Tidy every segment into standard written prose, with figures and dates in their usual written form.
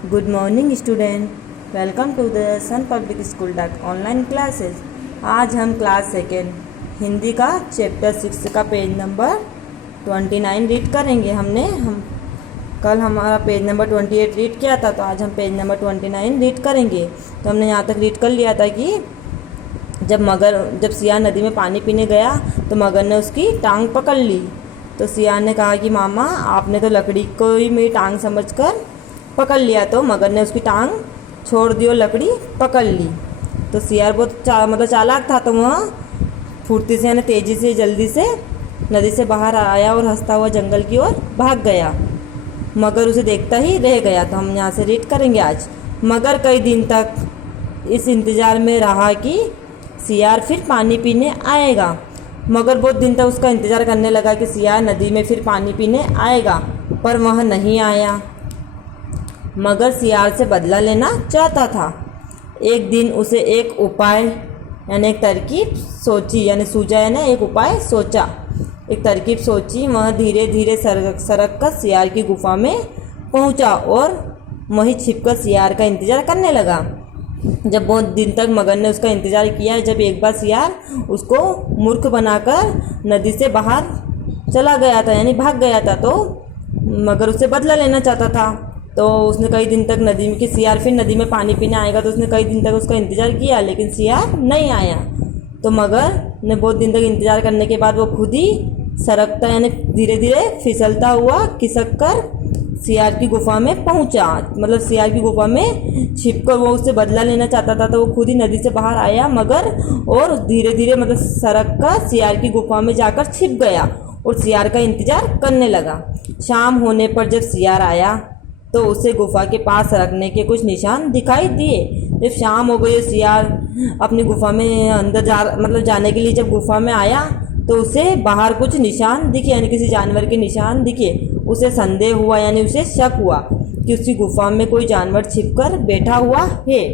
Good morning student. Welcome to the Sun Public School Duck online classes. आज हम class second Hindi का chapter 6 का page number 29 read करेंगे। हम कल हमारा पेज नंबर 28 रीड किया था, तो आज हम पेज नंबर 29 रीड करेंगे। तो हमने यहाँ तक रीड कर लिया था कि जब सियार नदी में पानी पीने गया तो मगर ने उसकी टांग पकड़ ली। तो सियार ने कहा कि मामा आपने तो लकड़ी को ही मेरी टांग समझकर पकड़ लिया, तो मगर ने उसकी टांग छोड़ दी और लकड़ी पकड़ ली। तो सियार बहुत चालाक था, तो वह फुर्ती से यानी तेज़ी से जल्दी से नदी से बाहर आया और हंसता हुआ जंगल की ओर भाग गया। मगर उसे देखता ही रह गया। तो हम यहाँ से रीड करेंगे आज। मगर कई दिन तक इस इंतज़ार में रहा कि सियार फिर पानी पीने आएगा। मगर बहुत दिन तक उसका इंतज़ार करने लगा कि सियार नदी में फिर पानी पीने आएगा, पर वह नहीं आया। मगर सियार से बदला लेना चाहता था। एक दिन उसे एक उपाय यानी एक तरकीब सोची, यानी सूझा यानी एक उपाय सोचा, एक तरकीब सोची। वह धीरे धीरे सरक कर सियार की गुफा में पहुंचा और वहीं छिपकर सियार का इंतज़ार करने लगा। जब बहुत दिन तक मगर ने उसका इंतज़ार किया, जब एक बार सियार उसको मूर्ख बनाकर नदी से बाहर चला गया था यानी भाग गया था, तो मगर उससे बदला लेना चाहता था। तो उसने कई दिन तक नदी में कि सियार फिर नदी में पानी पीने आएगा, तो उसने कई दिन तक उसका इंतज़ार किया, लेकिन सियार नहीं आया। तो मगर ने बहुत दिन तक इंतज़ार करने के बाद वो खुद ही सरकता यानी धीरे धीरे फिसलता हुआ खिसक कर सियार की गुफा में पहुंचा। मतलब सियार की गुफा में छिपकर वो उससे बदला लेना चाहता था, तो वो खुद ही नदी से बाहर आया मगर, और धीरे धीरे सरक कर सियार की गुफा में जाकर छिप गया और सियार का इंतज़ार करने लगा। शाम होने पर जब सियार आया तो उसे गुफा के पास सरकने के कुछ निशान दिखाई दिए। जब शाम हो गई, सियार अपनी गुफा में अंदर जाने के लिए जब गुफा में आया तो उसे बाहर कुछ निशान दिखे यानी किसी जानवर के निशान दिखे। उसे संदेह हुआ यानी उसे शक हुआ कि उसकी गुफा में कोई जानवर छिपकर बैठा हुआ है,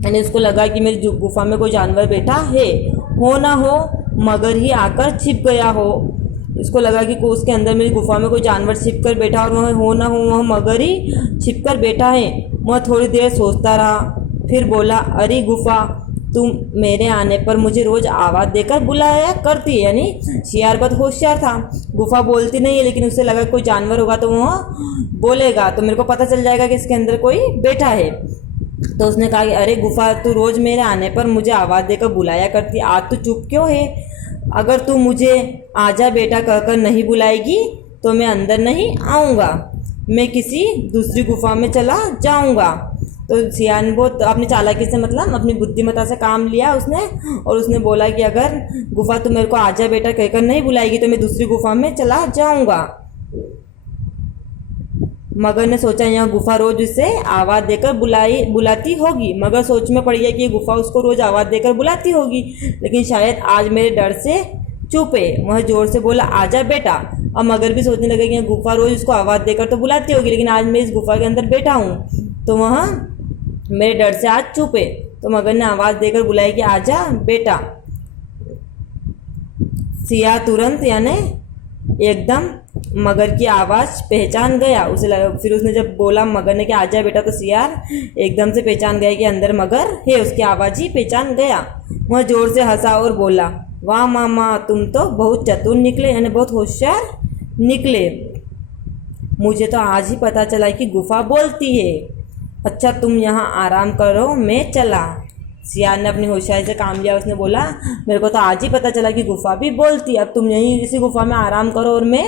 यानी उसको लगा कि मेरी गुफा में कोई जानवर बैठा है। हो ना हो मगर ही आकर छिप गया हो। इसको लगा कि उसके अंदर मेरी गुफा में कोई जानवर छिपकर बैठा, और वह हो ना हो वह मगर ही छिपकर बैठा है। वह थोड़ी देर सोचता रहा, फिर बोला, अरे गुफा, तुम मेरे आने पर मुझे रोज़ आवाज़ देकर बुलाया करती है। यानी सियार बहुत होशियार था। गुफा बोलती नहीं है, लेकिन उसे लगा कोई जानवर होगा तो वह बोलेगा, तो मेरे को पता चल जाएगा कि इसके अंदर कोई बैठा है। तो उसने कहा कि अरे गुफा, तू रोज़ मेरे आने पर मुझे आवाज़ देकर बुलाया करती, आज तू चुप क्यों है? अगर तू मुझे आजा बेटा कहकर नहीं बुलाएगी तो मैं अंदर नहीं आऊँगा, मैं किसी दूसरी गुफा में चला जाऊँगा। तो सियार ने बहुत अपनी चालाकी से अपनी बुद्धिमत्ता से काम लिया उसने, और उसने बोला कि अगर गुफा तू मेरे को आजा बेटा कहकर नहीं बुलाएगी तो मैं दूसरी गुफा में चला जाऊँगा। मगर ने सोचा यह गुफा रोज उसे आवाज़ देकर बुलाती होगी। मगर सोच में पड़ गया कि गुफा उसको रोज़ आवाज़ देकर बुलाती होगी, लेकिन शायद आज मेरे डर से चुप है। वह जोर से बोला, आजा बेटा। अब मगर भी सोचने लगे कि यह गुफा रोज़ उसको आवाज़ देकर तो बुलाती होगी, लेकिन आज मैं इस गुफा के अंदर बैठा हूँ तो वह मेरे डर से आज चुप है। तो मगर ने आवाज़ देकर बुलाई कि आजा बेटा। सियार तुरंत यानी एकदम मगर की आवाज़ पहचान गया। उसे लगा, फिर उसने जब बोला मगर ने कि आजा बेटा, तो सियार एकदम से पहचान गया कि अंदर मगर है, उसकी आवाज़ ही पहचान गया। वह जोर से हंसा और बोला, वाह मामा, तुम तो बहुत चतुर निकले, यानी बहुत होशियार निकले। मुझे तो आज ही पता चला कि गुफा बोलती है। अच्छा तुम यहाँ आराम करो, मैं चला। सियार ने अपनी होशियारी से काम लिया। उसने बोला, मेरे को तो आज ही पता चला कि गुफा भी बोलती है, अब तुम यहीं इसी गुफा में आराम करो और मैं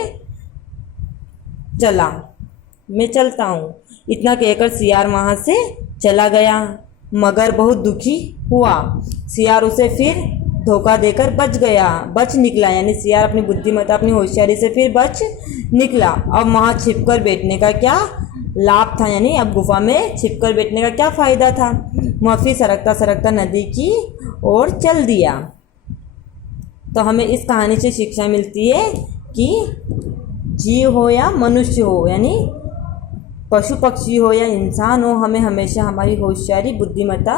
चलता हूँ। इतना कहकर सियार वहाँ से चला गया। मगर बहुत दुखी हुआ। सियार उसे फिर धोखा देकर बच निकला, यानी सियार अपनी बुद्धिमत्ता अपनी होशियारी से फिर बच निकला। अब वहाँ छिपकर बैठने का क्या लाभ था, यानी अब गुफा में छिपकर बैठने का क्या फ़ायदा था। वह फिर सरकता सरकता नदी की ओर चल दिया। तो हमें इस कहानी से शिक्षा मिलती है कि जीव हो या मनुष्य हो, यानी पशु पक्षी हो या इंसान हो, हमें हमेशा हमारी होशियारी बुद्धिमत्ता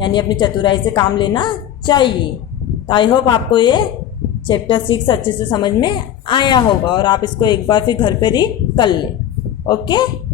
यानी अपनी चतुराई से काम लेना चाहिए। तो आई होप आपको ये चैप्टर 6 अच्छे से समझ में आया होगा और आप इसको एक बार फिर घर पे रीड कर लें। ओके।